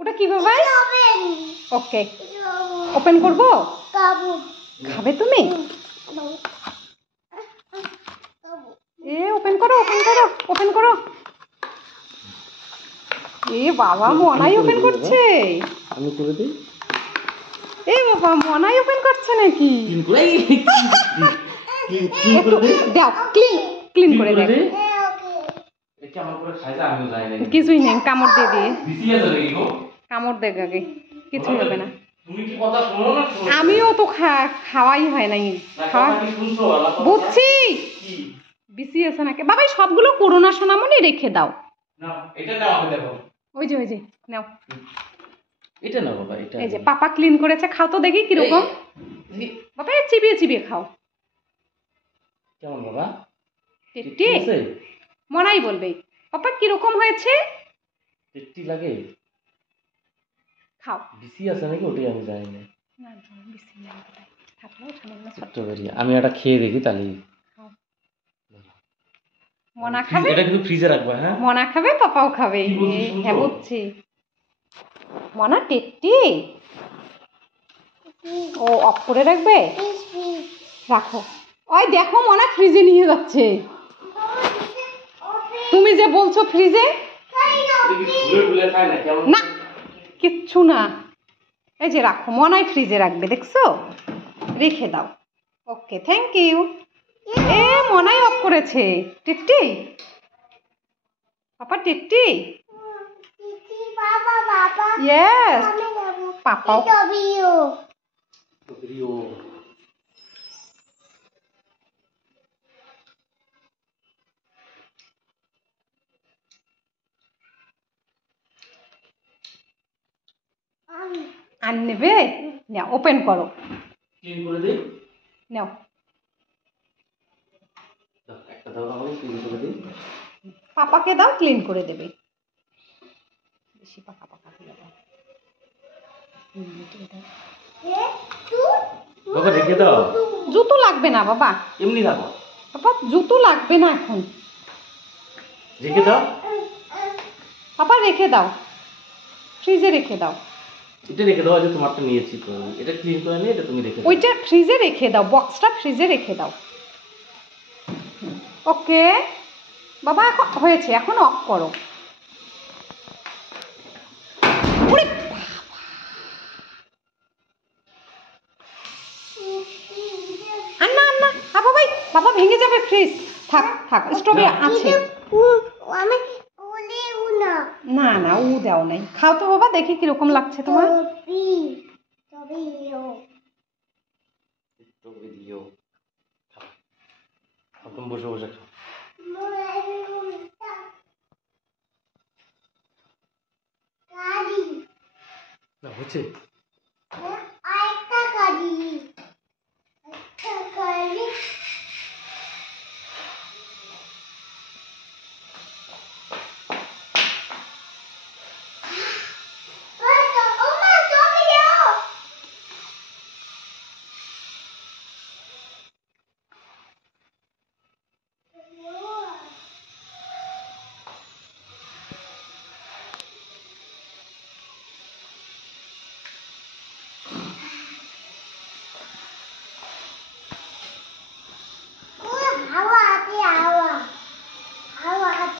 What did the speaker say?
ওটা কি বাবা? ওকে, ওপেন করবো? খাবে তুমি? এ ওপেন করো, ওপেন করো, ওপেন করো। এ বাবা, মনাই ওপেন করছে। আমি করে দিই। এ বাবা, মনাই ওপেন করছে নাকি? দাও, ক্লিন করে দে। কিছুই নেই, কামড় দিয়ে দিয়ে। কামড় দে আগে, কিছুই হবে না। আমিও তো খাওয়াই হয় নাই। বুঝছি, বিসি আছে নাকি বাবা? সবগুলো করোনা সোনামণি রেখে দাও। ওই যে নাও, এটা না বাবা, এটা এই যে পাপা ক্লিন করেছে, খাও তো দেখি কিরকম। বাবা চিবিয়ে চিবিয়ে খাও। কেমন বাবা? টেস্টি আছে? মনাই বলবে পাপা কিরকম হয়েছে। টেস্টি লাগে? খাও। বিসি আছে নাকি ওটাই আমি জানি না। না বিসি নাই, থাকলেও সামান্য ছোট্ট। আমি এটা খেয়ে দেখি তাহলে। মনা খাবে? এটা কিন্তু ফ্রিজে রাখবা। হ্যাঁ, মনা খাবে, পাপাও খাবে। হ্যাঁ বুঝছি। মনা টেস্টি। ও অফ করে রাখবে? রাখো। ওই দেখো মনা ফ্রিজে নিয়ে যাচ্ছে। তুমি যে বলছো ফ্রিজে, না কিচ্ছু না। এই যে রাখো, মনাই ফ্রিজে রাখবে, দেখছো? রেখে দাও। ওকে, thank you. A Monai of করেছে। টেস্টি পাপা, টেস্টি। ইয়েস পাপাও। আর নেবে? নাও ওপেন করো, ক্লিন করে দিই। নাও একটা দাও আমাকে, ক্লিন করে দিই। পাপাকে দাও, ক্লিন করে দেবে। বেশি পাকা পাকা দিয়ে দাও। বাবা রেখে দাও। জুতো লাগবে না বাবা, এমনি রাখো। পাপা জুতো লাগবে না এখন, রেখে দাও। পাপা রেখে দাও, ফ্রিজে রেখে দাও। এটা রেখে দাও, আজ তোমারটা নিয়েছি তো। এটা ক্লিন করে নিয়ে এটা তুমি রেখে দাও। ওইটা ফ্রিজে রেখে দাও, বক্সটা ফ্রিজে রেখে দাও। ওকে বাবা, এখন হয়েছে, এখন অফ করো। আন্না আন্না, বাবা ভাই, বাবা ভেঙে যাবে ফ্রিজ। থাক থাক, স্টোভে আছে। না না, ও দাও নাই। খাও তো বাবা, দেখি কিরকম লাগছে তোমার। বসে বসে খাও। না হচ্ছে।